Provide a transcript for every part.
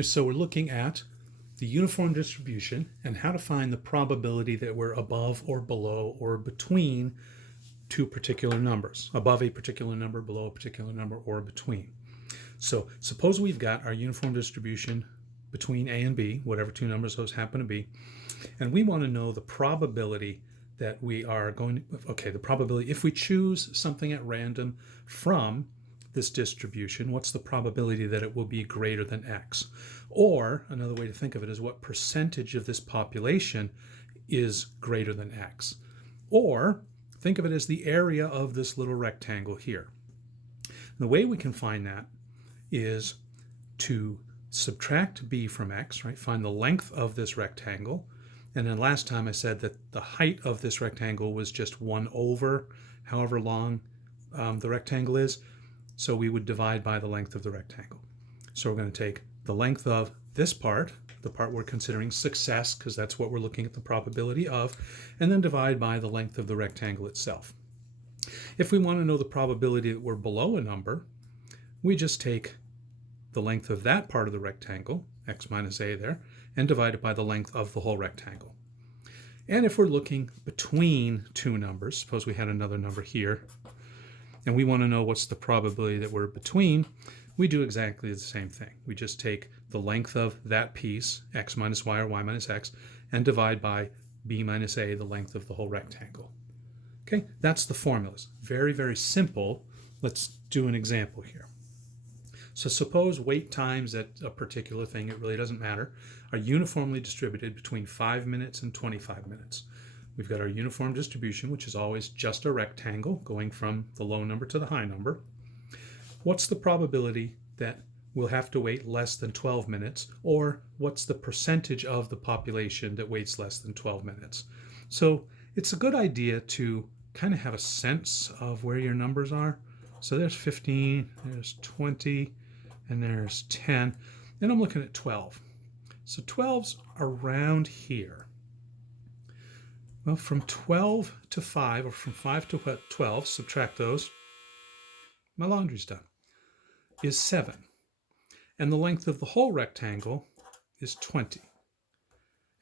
So we're looking at the uniform distribution and how to find the probability that we're above or below or between two particular numbers, above a particular number, below a particular number, or between. So suppose we've got our uniform distribution between A and B, whatever two numbers those happen to be, and we want to know the probability that we are going to, okay, the probability, if we choose something at random from this distribution, what's the probability that it will be greater than X? Or another way to think of it is what percentage of this population is greater than X? Or think of it as the area of this little rectangle here. And the way we can find that is to subtract b from x, right? Find the length of this rectangle. And then last time I said that the height of this rectangle was just 1 over however long the rectangle is. So we would divide by the length of the rectangle. So we're going to take the length of this part, the part we're considering success, because that's what we're looking at the probability of, and then divide by the length of the rectangle itself. If we want to know the probability that we're below a number, we just take the length of that part of the rectangle, x minus a there, and divide it by the length of the whole rectangle. And if we're looking between two numbers, suppose we had another number here, and we want to know what's the probability that we're between, we do exactly the same thing. We just take the length of that piece, x minus y or y minus x, and divide by b minus a, the length of the whole rectangle. Okay, that's the formulas. Very, very simple. Let's do an example here. So suppose wait times at a particular thing, it really doesn't matter, are uniformly distributed between 5 minutes and 25 minutes. We've got our uniform distribution, which is always just a rectangle going from the low number to the high number. What's the probability that we'll have to wait less than 12 minutes, or what's the percentage of the population that waits less than 12 minutes? So it's a good idea to kind of have a sense of where your numbers are. So there's 15, there's 20, and there's 10, and I'm looking at 12. So 12's around here. Well, from 12 to 5, or from 5 to 12, subtract those, my laundry's done, is 7. And the length of the whole rectangle is 20.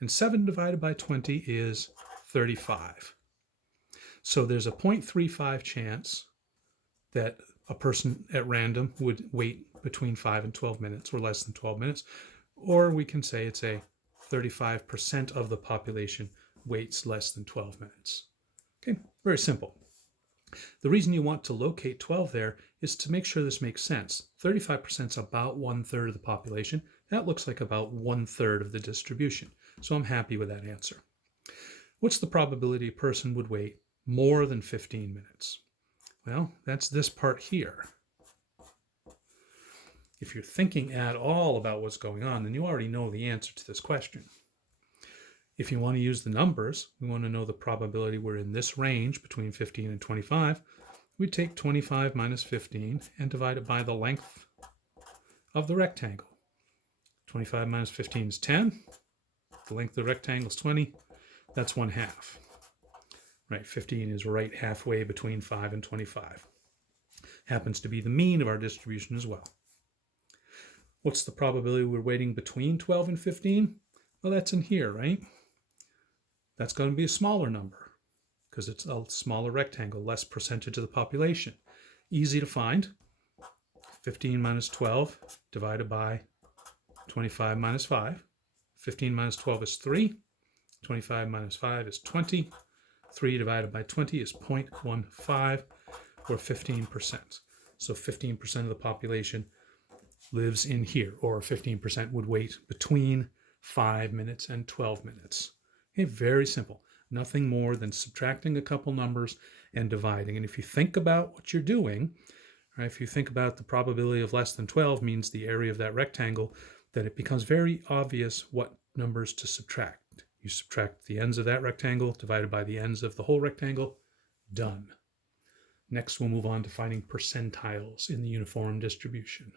And 7 divided by 20 is 35. So there's a 0.35 chance that a person at random would wait between 5 and 12 minutes, or less than 12 minutes. Or we can say it's a 35% of the population waits less than 12 minutes. Okay, very simple. The reason you want to locate 12 there is to make sure this makes sense. 35% is about 1/3 of the population. That looks like about 1/3 of the distribution. So I'm happy with that answer. What's the probability a person would wait more than 15 minutes? Well, that's this part here. If you're thinking at all about what's going on, then you already know the answer to this question. If you want to use the numbers, we want to know the probability we're in this range between 15 and 25. We take 25 minus 15 and divide it by the length of the rectangle. 25 minus 15 is 10. The length of the rectangle is 20. That's 1/2. Right, 15 is right halfway between 5 and 25. Happens to be the mean of our distribution as well. What's the probability we're waiting between 12 and 15? Well, that's in here, right? That's going to be a smaller number because it's a smaller rectangle, less percentage of the population. Easy to find. 15 minus 12 divided by 25 minus 5. 15 minus 12 is 3. 25 minus 5 is 20. 3 divided by 20 is 0.15, or 15%. So 15% of the population lives in here, or 15% would wait between 5 minutes and 12 minutes. Okay, very simple. Nothing more than subtracting a couple numbers and dividing. And if you think about what you're doing, right, if you think about the probability of less than 12 means the area of that rectangle, then it becomes very obvious what numbers to subtract. You subtract the ends of that rectangle divided by the ends of the whole rectangle. Done. Next, we'll move on to finding percentiles in the uniform distribution.